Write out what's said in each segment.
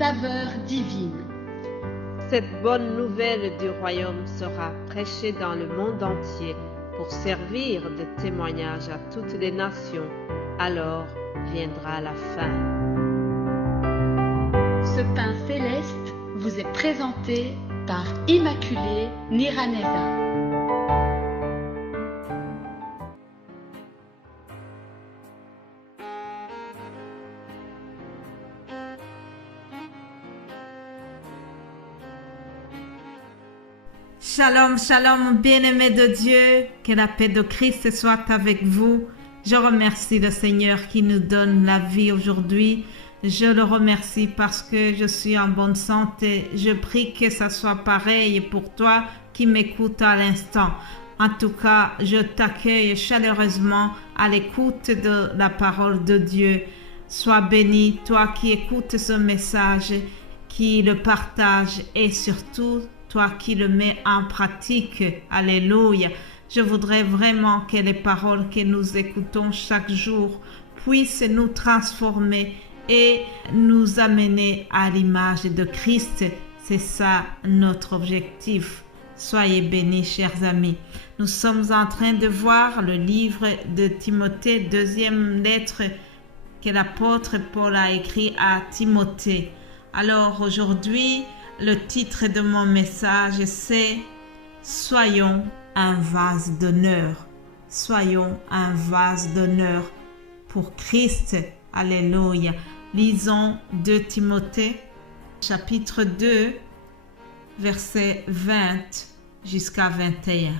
saveur divine. Cette bonne nouvelle du royaume sera prêchée dans le monde entier pour servir de témoignage à toutes les nations. Alors viendra la fin. Ce pain céleste vous est présenté par Immaculée Niraneza. Shalom, shalom, bien-aimés de Dieu, que la paix de Christ soit avec vous. Je remercie le Seigneur qui nous donne la vie aujourd'hui. Je le remercie parce que je suis en bonne santé. Je prie que ça soit pareil pour toi qui m'écoutes à l'instant. En tout cas, je t'accueille chaleureusement à l'écoute de la parole de Dieu. Sois béni, toi qui écoutes ce message, qui le partage et surtout toi qui le mets en pratique. Alléluia. Je voudrais vraiment que les paroles que nous écoutons chaque jour puissent nous transformer et nous amener à l'image de Christ. C'est ça notre objectif. Soyez bénis, chers amis. Nous sommes en train de voir le livre de Timothée, deuxième lettre que l'apôtre Paul a écrit à Timothée. Alors aujourd'hui, le titre de mon message, c'est « Soyons un vase d'honneur ». Soyons un vase d'honneur pour Christ. Alléluia. Lisons 2 Timothée, chapitre 2, versets 20 jusqu'à 21.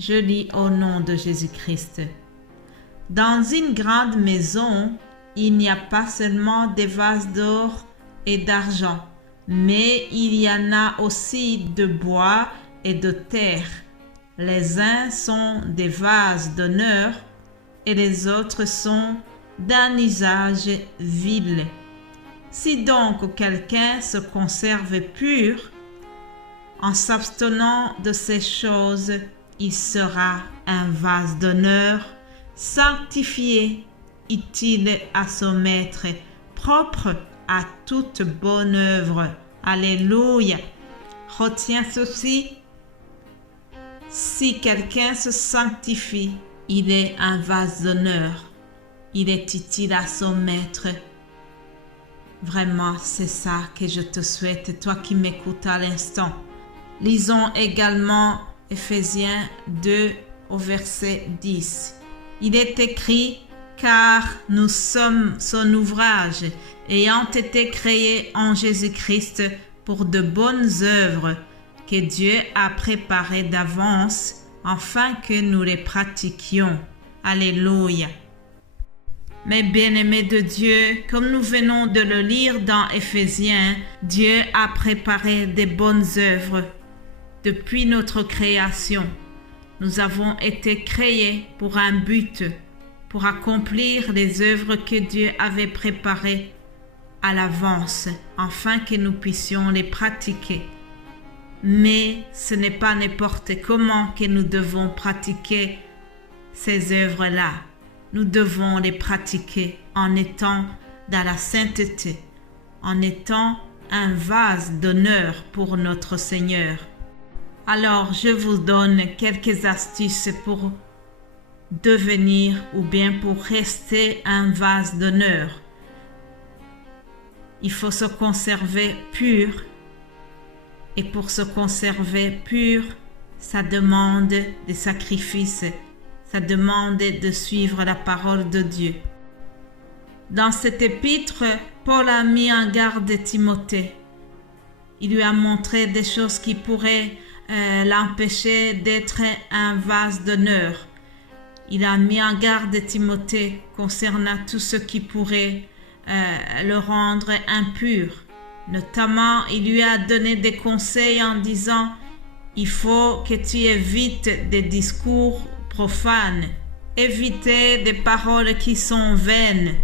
Je lis au nom de Jésus-Christ. « Dans une grande maison, il n'y a pas seulement des vases d'or et d'argent, mais il y en a aussi de bois et de terre. Les uns sont des vases d'honneur et les autres sont d'un usage vil. Si donc quelqu'un se conserve pur, en s'abstenant de ces choses, il sera un vase d'honneur, sanctifié, utile à son maître, propre à toute bonne œuvre. Alléluia. Retiens ceci. Si quelqu'un se sanctifie, il est un vase d'honneur. Il est utile à son maître. Vraiment, c'est ça que je te souhaite, toi qui m'écoutes à l'instant. Lisons également Éphésiens 2 au verset 10. Il est écrit: car nous sommes son ouvrage, ayant été créés en Jésus-Christ pour de bonnes œuvres que Dieu a préparées d'avance afin que nous les pratiquions. Alléluia. Mes bien-aimés de Dieu, comme nous venons de le lire dans Éphésiens, Dieu a préparé des bonnes œuvres depuis notre création. Nous avons été créés pour un but, pour accomplir les œuvres que Dieu avait préparées à l'avance, afin que nous puissions les pratiquer. Mais ce n'est pas n'importe comment que nous devons pratiquer ces œuvres-là. Nous devons les pratiquer en étant dans la sainteté, en étant un vase d'honneur pour notre Seigneur. Alors, je vous donne quelques astuces pour devenir ou bien pour rester un vase d'honneur. Il faut se conserver pur. Et pour se conserver pur, ça demande des sacrifices. Ça demande de suivre la parole de Dieu. Dans cet épître, Paul a mis en garde Timothée. Il lui a montré des choses qui pourraient l'empêcher d'être un vase d'honneur. Il a mis en garde Timothée concernant tout ce qui pourrait le rendre impur. Notamment, il lui a donné des conseils en disant: il faut que tu évites des discours profanes, éviter des paroles qui sont vaines.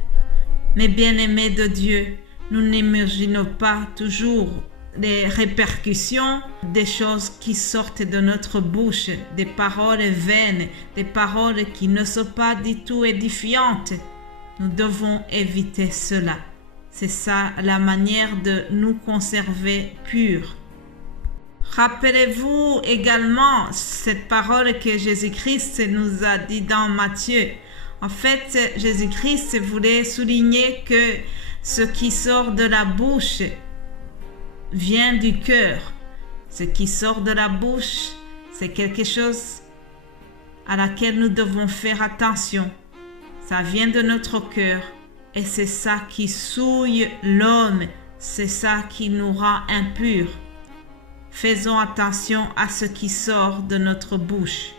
Mais bien-aimés de Dieu, nous n'imaginons pas toujours les répercussions des choses qui sortent de notre bouche, des paroles vaines, des paroles qui ne sont pas du tout édifiantes. Nous devons éviter cela. C'est ça la manière de nous conserver purs. Rappelez-vous également cette parole que Jésus-Christ nous a dit dans Matthieu. En fait, Jésus-Christ voulait souligner que ce qui sort de la bouche vient du cœur. Ce qui sort de la bouche, c'est quelque chose à laquelle nous devons faire attention. Ça vient de notre cœur et c'est ça qui souille l'homme, c'est ça qui nous rend impurs. Faisons attention à ce qui sort de notre bouche.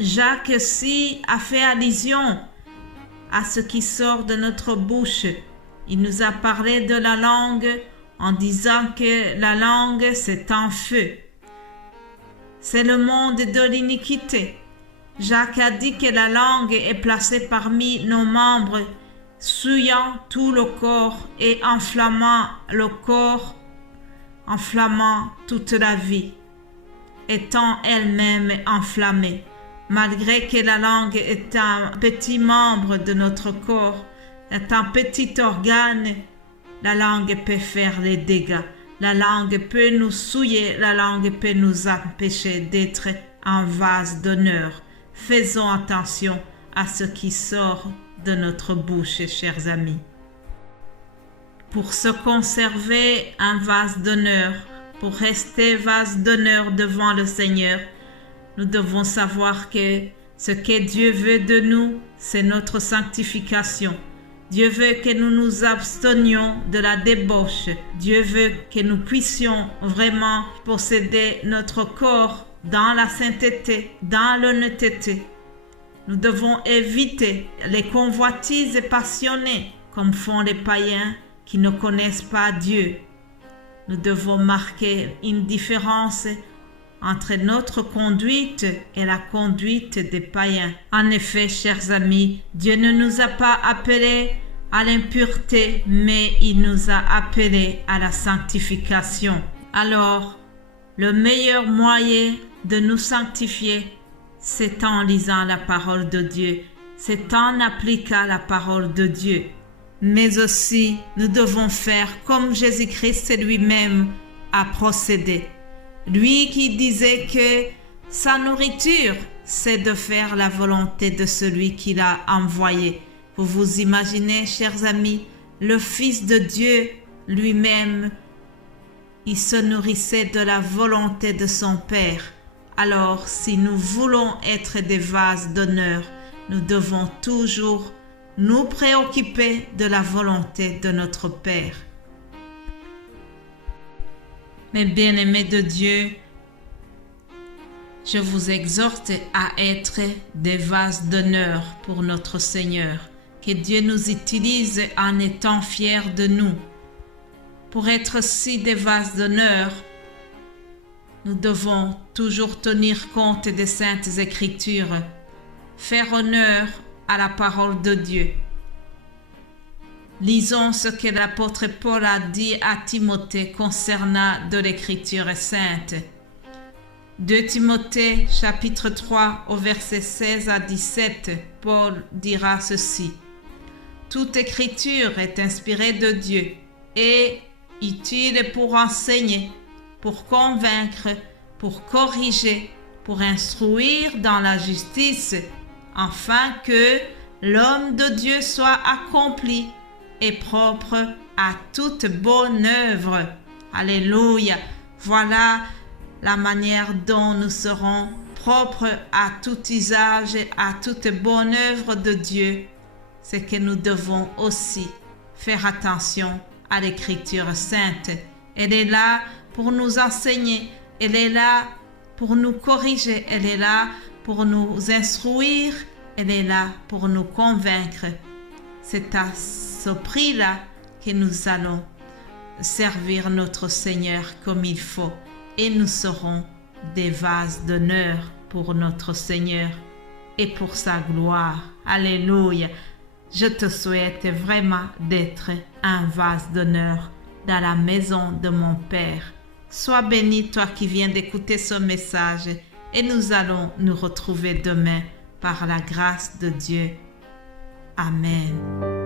Jacques aussi a fait allusion à ce qui sort de notre bouche. Il nous a parlé de la langue en disant que la langue c'est un feu. C'est le monde de l'iniquité. Jacques a dit que la langue est placée parmi nos membres, souillant tout le corps et enflammant le corps, enflammant toute la vie, étant elle-même enflammée. Malgré que la langue est un petit membre de notre corps, est un petit organe, la langue peut faire les dégâts. La langue peut nous souiller, la langue peut nous empêcher d'être un vase d'honneur. Faisons attention à ce qui sort de notre bouche, chers amis. Pour se conserver un vase d'honneur, pour rester vase d'honneur devant le Seigneur, nous devons savoir que ce que Dieu veut de nous, c'est notre sanctification. Dieu veut que nous nous abstenions de la débauche. Dieu veut que nous puissions vraiment posséder notre corps dans la sainteté, dans l'honnêteté. Nous devons éviter les convoitises passionnées comme font les païens qui ne connaissent pas Dieu. Nous devons marquer une différence entre notre conduite et la conduite des païens. En effet, chers amis, Dieu ne nous a pas appelés à l'impureté, mais il nous a appelés à la sanctification. Alors, le meilleur moyen de nous sanctifier, c'est en lisant la parole de Dieu, c'est en appliquant la parole de Dieu. Mais aussi, nous devons faire comme Jésus-Christ lui-même a procédé. Lui qui disait que sa nourriture, c'est de faire la volonté de celui qui l'a envoyé. Vous vous imaginez, chers amis, le Fils de Dieu lui-même, il se nourrissait de la volonté de son Père. Alors, si nous voulons être des vases d'honneur, nous devons toujours nous préoccuper de la volonté de notre Père. Mes bien-aimés de Dieu, je vous exhorte à être des vases d'honneur pour notre Seigneur. Que Dieu nous utilise en étant fiers de nous. Pour être aussi des vases d'honneur, nous devons toujours tenir compte des Saintes Écritures, faire honneur à la parole de Dieu. Lisons ce que l'apôtre Paul a dit à Timothée concernant de l'Écriture sainte. 2 Timothée chapitre 3 au verset 16 à 17, Paul dira ceci. Toute Écriture est inspirée de Dieu et utile pour enseigner, pour convaincre, pour corriger, pour instruire dans la justice, afin que l'homme de Dieu soit accompli et propre à toute bonne œuvre. Alléluia. Voilà la manière dont nous serons propres à tout usage, à toute bonne œuvre de Dieu. C'est que nous devons aussi faire attention à l'Écriture sainte. Elle est là pour nous enseigner, elle est là pour nous corriger, elle est là pour nous instruire, elle est là pour nous convaincre. C'est à ce prix-là que nous allons servir notre Seigneur comme il faut et nous serons des vases d'honneur pour notre Seigneur et pour sa gloire. Alléluia. Je te souhaite vraiment d'être un vase d'honneur dans la maison de mon Père. Sois béni, toi qui viens d'écouter ce message, et nous allons nous retrouver demain par la grâce de Dieu. Amen.